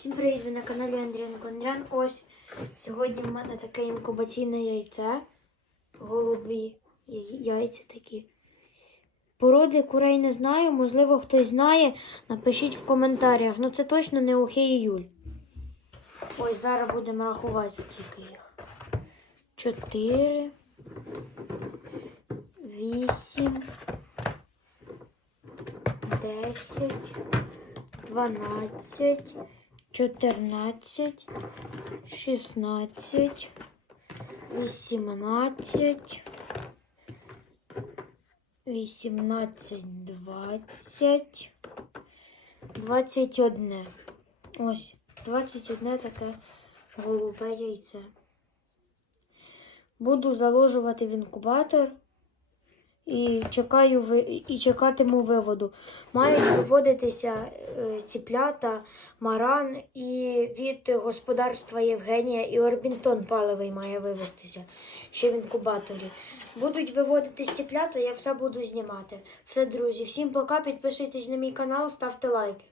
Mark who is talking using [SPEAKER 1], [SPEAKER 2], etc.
[SPEAKER 1] Всім привіт! Ви на каналі Андріан. Ось сьогодні в мене таке інкубаційне яйце. Голубі яйця такі. Породи курей не знаю, можливо, хтось знає. Напишіть в коментарях. Ну це точно не ухи і юль. Ось зараз будемо рахувати, скільки їх. Чотири. Вісім. Десять. 12, 14, 16, 18, 18, 20, 21. Ось, 21 таке голубе яйце. Буду заложувати в інкубатор і чекаю і чекатиму виводу. Мають виводитися е, ціплята, маран і від господарства Євгенія і Орбінтон паливий має вивестися ще в інкубаторі. Будуть виводитись ціплята, я все буду знімати. Все, друзі, всім пока. Підписуйтесь на мій канал, ставте лайки.